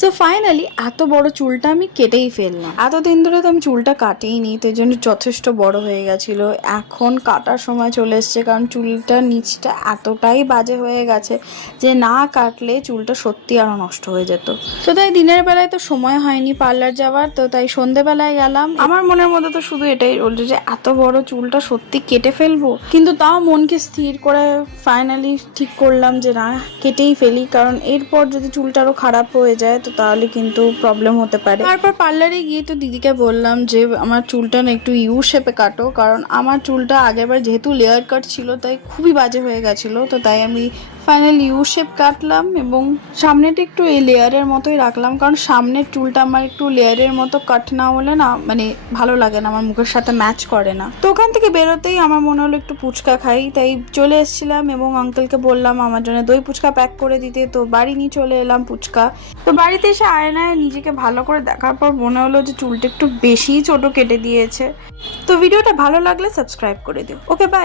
So finally এত বড় চুলটা আমি কেটেই ফেললাম। এতদিন ধরে তো আমি চুলটা কাটিনি, তো এই জন্য যথেষ্ট বড় হয়ে গেছিল। এখন কাটার সময় চলে এসছে, কারণ চুলটার নিচটা এতটাই বাজে হয়ে গেছে যে না কাটলে চুলটা সত্যি আরো নষ্ট হয়ে যেত। তো তাই দিনের বেলায় তো সময় হয়নি পার্লার যাওয়ার, তো তাই সন্ধেবেলায় গেলাম। আমার মনের মধ্যে তো শুধু এটাই রইল যে এত বড় চুলটা সত্যি কেটে ফেলবো, কিন্তু তাও মনকে স্থির করে ফাইনালি ঠিক করলাম যে না, কেটেই ফেলি, কারণ এরপর যদি চুলটা আরো খারাপ হয়ে যায় তো তাহলে কিন্তু প্রবলেম হতে পারে। তারপর পার্লারে গিয়ে তো দিদিকে বললাম যে আমার চুলটা না একটু ইউ শেপে কাটো, কারণ আমার চুলটা আগেরবার যেহেতু লেয়ার কাট ছিল তাই খুবই বাজে হয়ে গেছিলো। তো তাই আমি ফাইনালি ইউ শেপ কাটলাম এবং সামনেটা একটু এই লেয়ারের মতোই রাখলাম, কারণ সামনের চুলটা আমার একটু লেয়ারের মতো কাট না হলে না মানে ভালো লাগে না, আমার মুখের সাথে ম্যাচ করে না। তো ওখান থেকে বেরোতেই আমার মনে হলো একটু ফুচকা খাই, তাই চলে এসেছিলাম এবং আঙ্কেলকে বললাম আমার জন্য দই ফুচকা প্যাক করে দিতে। তো বাড়ি নিয়ে চলে এলাম ফুচকা। তো বাড়িতে এসে আয়নায় নিজেকে ভালো করে দেখার পর মনে হলো যে চুলটা একটু বেশিই ছোট কেটে দিয়েছে। তো ভিডিওটা ভালো লাগলে সাবস্ক্রাইব করে দিও। ওকে, বাই।